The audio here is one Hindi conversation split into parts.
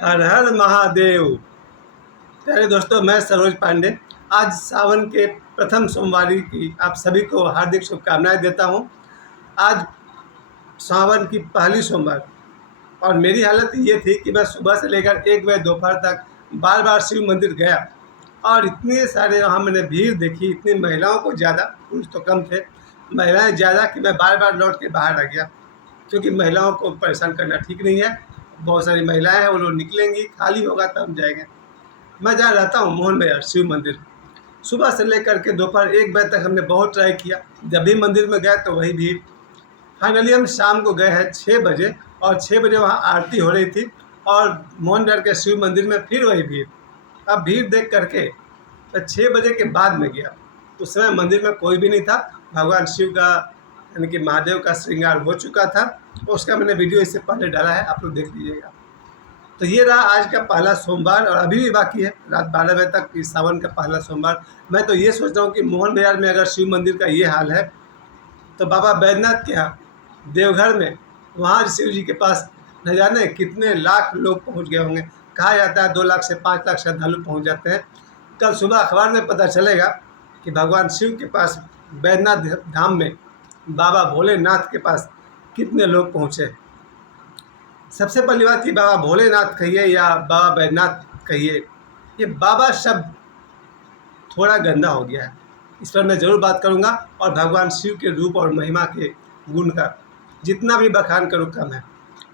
हर हर महादेव। प्यारे दोस्तों, मैं सरोज पांडे आज सावन के प्रथम सोमवारी की आप सभी को हार्दिक शुभकामनाएं देता हूं। आज सावन की पहली सोमवार और मेरी हालत ये थी कि मैं सुबह से लेकर 1 बजे दोपहर तक बार बार शिव मंदिर गया और इतने सारे वहाँ मैंने भीड़ देखी, इतनी महिलाओं को ज़्यादा, पुरुष तो कम थे, महिलाएं ज़्यादा, कि मैं बार बार लौट के बाहर आ गया, क्योंकि महिलाओं को परेशान करना ठीक नहीं है। बहुत सारी महिलाएं हैं, वो लोग निकलेंगी, खाली होगा तब हम जाएंगे। मैं जहाँ रहता हूँ मोहन बाजार शिव मंदिर, सुबह से लेकर के दोपहर 1 बजे तक हमने बहुत ट्राई किया। जब भी मंदिर में गए तो वही भीड़। फाइनली हम शाम को गए हैं 6 बजे और 6 बजे वहाँ आरती हो रही थी और मोहन बाजार के शिव मंदिर में फिर वही भीड़। अब भीड़ देख करके मैं 6 बजे के बाद में गया। उस समय मंदिर में कोई भी नहीं था। भगवान शिव का यानी कि महादेव का श्रृंगार हो चुका था। उसका मैंने वीडियो इससे पहले डाला है, आप लोग देख लीजिएगा। तो ये रहा आज का पहला सोमवार और अभी भी बाकी है रात 12 बजे तक इस सावन का पहला सोमवार। मैं तो ये सोच रहा हूँ कि मोहन बाजार में अगर शिव मंदिर का ये हाल है तो बाबा बैद्यनाथ के यहाँ देवघर में, वहाँ शिव जी के पास न जाने कितने लाख लोग पहुँच गए होंगे। कहा जाता है 2 लाख से 5 लाख श्रद्धालु पहुँच जाते हैं। कल सुबह अखबार में पता चलेगा कि भगवान शिव के पास बैद्यनाथ धाम में बाबा भोलेनाथ के पास कितने लोग पहुँचे। सबसे पहली बात कि बाबा भोलेनाथ कहिए या बाबा बैद्यनाथ कहिए, ये बाबा शब्द थोड़ा गंदा हो गया है। इस पर मैं ज़रूर बात करूंगा और भगवान शिव के रूप और महिमा के गुण का जितना भी बखान करूँ कम है।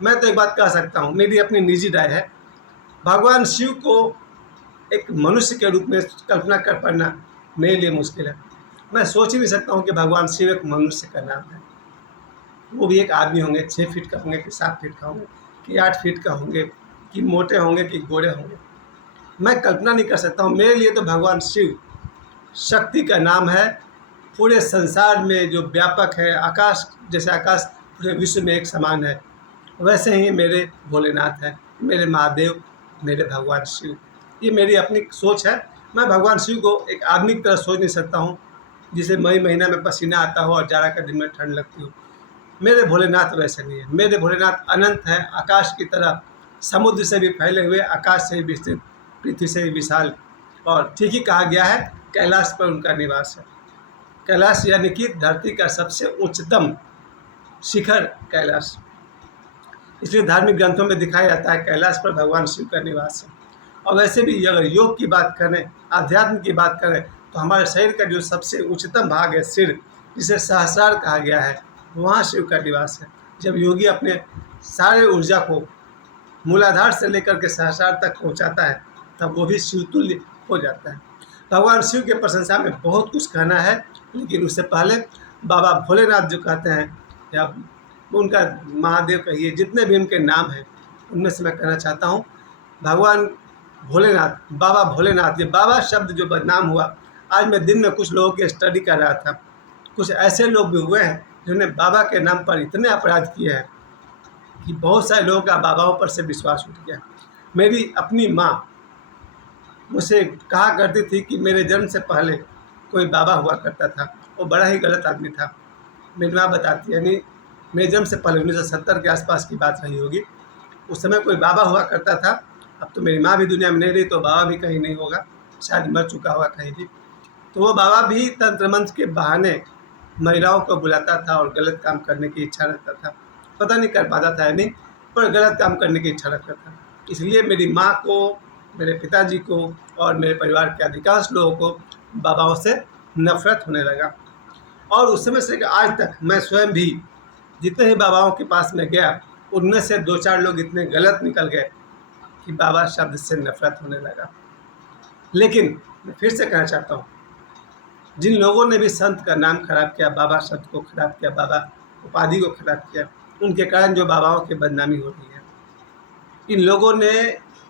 मैं तो एक बात कह सकता हूँ, मेरी अपनी निजी राय है, भगवान शिव को एक मनुष्य के रूप में कल्पना कर पाना मेरे लिए मुश्किल है। मैं सोच ही नहीं सकता हूँ कि भगवान शिव एक मनुष्य का नाम है। वो भी एक आदमी होंगे, 6 फीट का होंगे कि 7 फीट का होंगे कि 8 फीट का होंगे, कि मोटे होंगे कि गोरे होंगे, मैं कल्पना नहीं कर सकता हूँ। मेरे लिए तो भगवान शिव शक्ति का नाम है। पूरे संसार में जो व्यापक है, आकाश जैसे आकाश पूरे विश्व में एक समान है, वैसे ही मेरे भोलेनाथ हैं, मेरे महादेव, मेरे भगवान शिव। ये मेरी अपनी सोच है। मैं भगवान शिव को एक आदमी की तरह सोच नहीं सकता हूँ जिसे मई महीना में पसीना आता हो और जाड़ा के दिन में ठंड लगती हो। मेरे भोलेनाथ वैसे नहीं है। मेरे भोलेनाथ अनंत हैं, आकाश की तरह, समुद्र से भी फैले हुए, आकाश से भी विस्तृत, पृथ्वी से भी विशाल। और ठीक ही कहा गया है कैलाश पर उनका निवास है। कैलाश यानी कि धरती का सबसे उच्चतम शिखर कैलाश। इसलिए धार्मिक ग्रंथों में दिखाया जाता है कैलाश पर भगवान शिव का निवास है। और वैसे भी अगर योग की बात करें, आध्यात्म की बात करें, तो हमारे शरीर का जो सबसे उच्चतम भाग है सिर, जिसे सहस्रार कहा गया है, वहाँ शिव का निवास है। जब योगी अपने सारे ऊर्जा को मूलाधार से लेकर के सहस्रार तक पहुँचाता है तब वो भी शिवतुल्य हो जाता है। भगवान शिव के प्रशंसा में बहुत कुछ कहना है, लेकिन उससे पहले बाबा भोलेनाथ जो कहते हैं या उनका महादेव कहिए, जितने भी उनके नाम हैं उनमें से मैं कहना चाहता हूँ भगवान भोलेनाथ, बाबा भोलेनाथ। ये बाबा शब्द जो बदनाम हुआ, आज मैं दिन में कुछ लोगों की स्टडी कर रहा था। कुछ ऐसे लोग भी हुए हैं जिन्होंने बाबा के नाम पर इतने अपराध किए हैं कि बहुत सारे लोगों का बाबाओं पर से विश्वास उठ गया। मेरी अपनी माँ मुझसे कहा करती थी कि मेरे जन्म से पहले कोई बाबा हुआ करता था, वो बड़ा ही गलत आदमी था। मेरी माँ बताती है, यानी मेरे जन्म से पहले 1970 के आसपास की बात रही होगी, उस समय कोई बाबा हुआ करता था। अब तो मेरी माँ भी दुनिया में नहीं रही, तो बाबा भी कहीं नहीं होगा, शायद मर चुका होगा कहीं भी। तो वो बाबा भी तंत्र मंत्र के बहाने महिलाओं को बुलाता था और गलत काम करने की इच्छा रखता था। पता नहीं कर पाता था या नहीं, पर गलत काम करने की इच्छा रखता था। इसलिए मेरी माँ को, मेरे पिताजी को और मेरे परिवार के अधिकांश लोगों को बाबाओं से नफरत होने लगा। और उस समय से आज तक मैं स्वयं भी जितने ही बाबाओं के पास में गया, उनमें से 2-4 लोग इतने गलत निकल गए कि बाबा शब्द से नफरत होने लगा। लेकिन मैं फिर से कहना चाहता हूँ, जिन लोगों ने भी संत का नाम खराब किया, बाबा शब्द को खराब किया, बाबा उपाधि को खराब किया, उनके कारण जो बाबाओं की बदनामी हो रही है, इन लोगों ने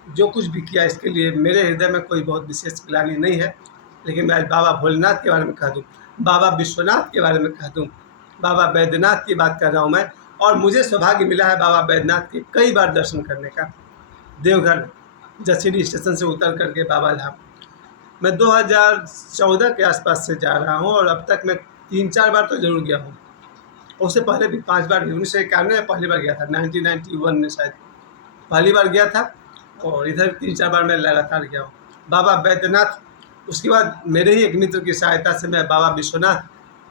जो कुछ भी किया, इसके लिए मेरे हृदय में कोई बहुत विशेष ग्लानि नहीं है। लेकिन मैं आज बाबा भोलेनाथ के बारे में कह दूँ, बाबा विश्वनाथ के बारे में कह दूँ, बाबा बैद्यनाथ की बात कर रहा हूँ मैं। और मुझे सौभाग्य मिला है बाबा बैद्यनाथ के कई बार दर्शन करने का। देवघर जसीडीह स्टेशन से उतर करके बाबा धाम मैं 2014 के आसपास से जा रहा हूँ और अब तक मैं 3-4 बार तो ज़रूर गया हूँ। उससे पहले भी 5 बार, 1991 में पहली बार गया था, 1991 में शायद पहली बार गया था। और इधर 3-4 बार मैं लगातार गया हूँ। बाबा बैद्यनाथ, उसके बाद मेरे ही एक मित्र की सहायता से मैं बाबा विश्वनाथ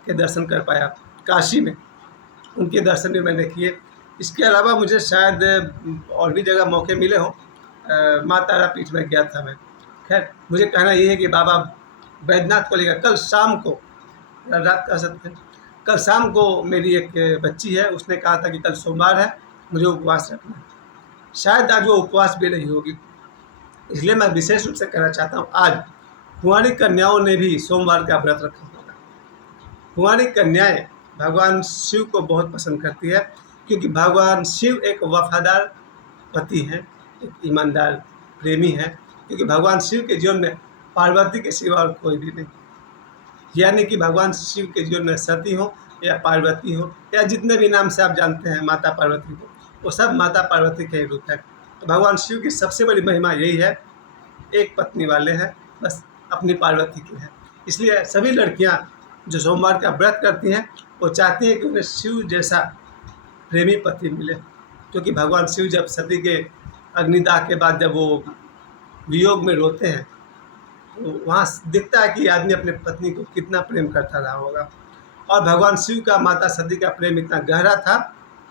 के दर्शन कर पाया काशी में, उनके दर्शन भी मैंने किए। इसके अलावा मुझे शायद और भी जगह मौके मिले हों। माँ तारापीठ में गया था मैं। खैर, मुझे कहना ये है कि बाबा बैद्यनाथ को लेकर कल शाम को, रात कह सकते हैं, कल शाम को मेरी एक बच्ची है, उसने कहा था कि कल सोमवार है, मुझे उपवास रखना है। शायद आज वो उपवास भी नहीं होगी, इसलिए मैं विशेष रूप से कहना चाहता हूँ, आज कुंवारी कन्याओं ने भी सोमवार का व्रत रखा होगा। कुंवारी कन्याएं भगवान शिव को बहुत पसंद करती है, क्योंकि भगवान शिव एक वफादार पति हैं, एक ईमानदार प्रेमी हैं, क्योंकि भगवान शिव के जीवन में पार्वती के सिवा और कोई भी नहीं। यानी कि भगवान शिव के जीवन में सती हो या पार्वती हो या जितने भी नाम से आप जानते हैं माता पार्वती को, वो सब माता पार्वती के ही रूप है। तो भगवान शिव की सबसे बड़ी महिमा यही है, एक पत्नी वाले हैं, बस अपनी पार्वती की है। इसलिए सभी लड़कियां जो सोमवार का व्रत करती हैं, वो चाहती हैं कि उन्हें शिव जैसा प्रेमी पति मिले, क्योंकि भगवान शिव जब सती के अग्निदाह के बाद जब वो वियोग में रोते हैं, तो वहाँ दिखता है कि आदमी अपने पत्नी को कितना प्रेम करता रहा होगा। और भगवान शिव का माता सती का प्रेम इतना गहरा था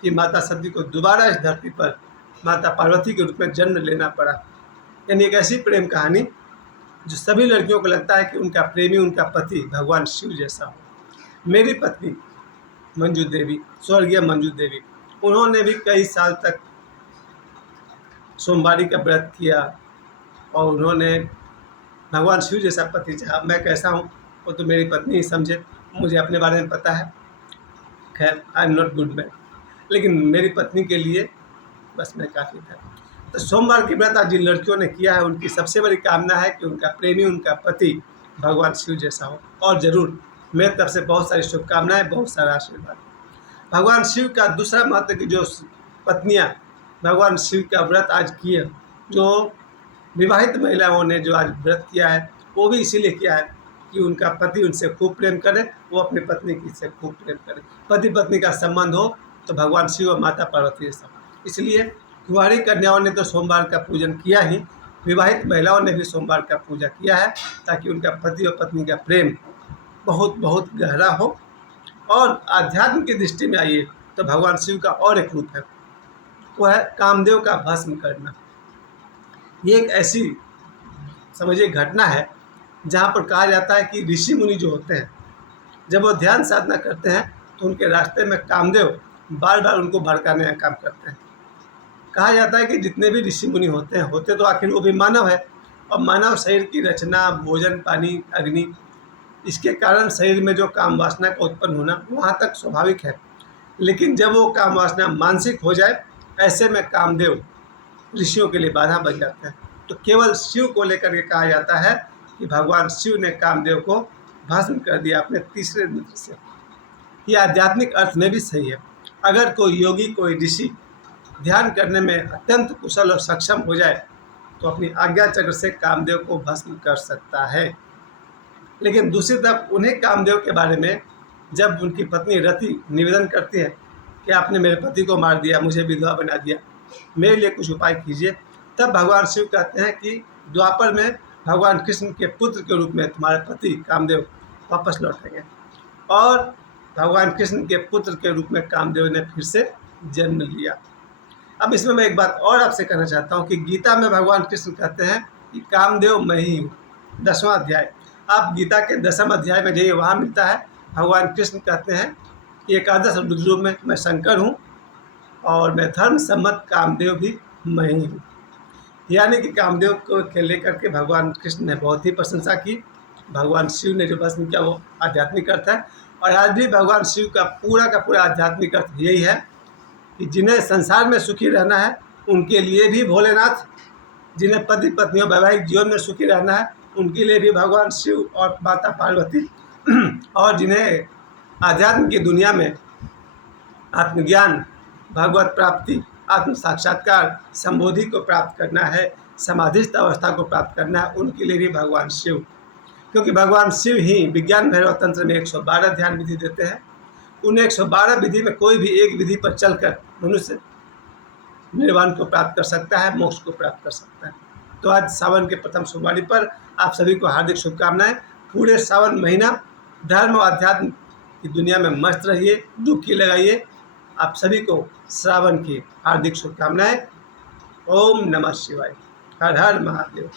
कि माता सती को दोबारा इस धरती पर माता पार्वती के रूप में जन्म लेना पड़ा। यानी एक ऐसी प्रेम कहानी जो सभी लड़कियों को लगता है कि उनका प्रेमी, उनका पति भगवान शिव जैसा हो। मेरी पत्नी मंजू देवी, स्वर्गीय मंजू देवी, उन्होंने भी कई साल तक सोमवारी का व्रत किया और उन्होंने भगवान शिव जैसा पति चाहा। मैं कैसा हूँ वो तो मेरी पत्नी ही समझे, मुझे अपने बारे में पता है। खैर, I am not good man, लेकिन मेरी पत्नी के लिए बस मैं काफ़ी था। तो सोमवार की व्रत आज जिन लड़कियों ने किया है, उनकी सबसे बड़ी कामना है कि उनका प्रेमी, उनका पति भगवान शिव जैसा हो। और ज़रूर मेरी तरफ से बहुत सारी शुभकामनाएं, बहुत सारा आशीर्वाद। भगवान शिव का दूसरा महत्व की जो पत्नियां भगवान शिव का व्रत आज किए, जो विवाहित महिलाओं ने जो आज व्रत किया है, वो भी इसीलिए किया है कि उनका पति उनसे खूब प्रेम करे, वो अपनी पत्नी की से खूब प्रेम करे। पति पत्नी का संबंध हो तो भगवान शिव और माता पार्वती जैसा। इसलिए कुंवारी कन्याओं ने तो सोमवार का पूजन किया ही, विवाहित महिलाओं ने भी सोमवार का पूजा किया है, ताकि उनका पति और पत्नी का प्रेम बहुत बहुत गहरा हो। और आध्यात्म की दृष्टि में आइए तो भगवान शिव का और एक रूप है, वो है कामदेव का भस्म करना। ये एक ऐसी समझिए घटना है जहाँ पर कहा जाता है कि ऋषि मुनि जो होते हैं, जब वो ध्यान साधना करते हैं तो उनके रास्ते में कामदेव बार बार उनको भड़काने का काम करते हैं। कहा जाता है कि जितने भी ऋषि मुनि होते हैं, होते तो आखिर वो भी मानव है, और मानव शरीर की रचना, भोजन, पानी, अग्नि, इसके कारण शरीर में जो काम वासना का उत्पन्न होना वहाँ तक स्वाभाविक है। लेकिन जब वो काम वासना मानसिक हो जाए, ऐसे में कामदेव ऋषियों के लिए बाधा बन जाते हैं। तो केवल शिव को लेकर के कहा जाता है कि भगवान शिव ने कामदेव को भस्म कर दिया अपने तीसरे नेत्र से। ये आध्यात्मिक अर्थ में भी सही है। अगर कोई योगी, कोई ऋषि ध्यान करने में अत्यंत कुशल और सक्षम हो जाए तो अपनी आज्ञा चक्र से कामदेव को भस्म कर सकता है। लेकिन दूसरी तरफ उन्हें कामदेव के बारे में जब उनकी पत्नी रति निवेदन करती है कि आपने मेरे पति को मार दिया, मुझे विधवा बना दिया, मेरे लिए कुछ उपाय कीजिए, तब भगवान शिव कहते हैं कि द्वापर में भगवान कृष्ण के पुत्र के रूप में तुम्हारे पति कामदेव वापस लौटेंगे। और भगवान कृष्ण के पुत्र के रूप में कामदेव ने फिर से जन्म लिया। अब इसमें मैं एक बात और आपसे कहना चाहता हूँ कि गीता में भगवान कृष्ण कहते हैं कि कामदेव मैं ही हूँ। 10वां अध्याय, आप गीता के 10वें अध्याय में जाइए, वहाँ मिलता है। भगवान कृष्ण कहते हैं कि एकादश रुद्र में मैं शंकर हूँ और मैं धर्म सम्मत कामदेव भी मैं ही हूँ। यानी कि कामदेव को लेकर के भगवान कृष्ण ने बहुत ही प्रशंसा की। भगवान शिव ने जो भस्म किया वो आध्यात्मिक अर्थ है। और आज भी भगवान शिव का पूरा आध्यात्मिक अर्थ यही है कि जिन्हें संसार में सुखी रहना है उनके लिए भी भोलेनाथ, जिन्हें पति पत्नियों वैवाहिक जीवन में सुखी रहना है उनके लिए भी भगवान शिव और माता पार्वती, और जिन्हें आध्यात्म की दुनिया में आत्मज्ञान, भगवत प्राप्ति, आत्म साक्षात्कार, संबोधि को प्राप्त करना है, समाधिस्थ अवस्था को प्राप्त करना है, उनके लिए भी भगवान शिव। क्योंकि भगवान शिव ही विज्ञान भैरव तंत्र में 112 ध्यान विधि देते हैं। उन 112 विधि में कोई भी एक विधि पर चलकर मनुष्य निर्वाण को प्राप्त कर सकता है, मोक्ष को प्राप्त कर सकता है। तो आज सावन के प्रथम सोमवारी पर आप सभी को हार्दिक शुभकामनाएं। पूरे सावन महीना धर्म और अध्यात्म की दुनिया में मस्त रहिए, डुबकी लगाइए। आप सभी को श्रावण की हार्दिक शुभकामनाएं। ओम नमः शिवाय। हर हर महादेव।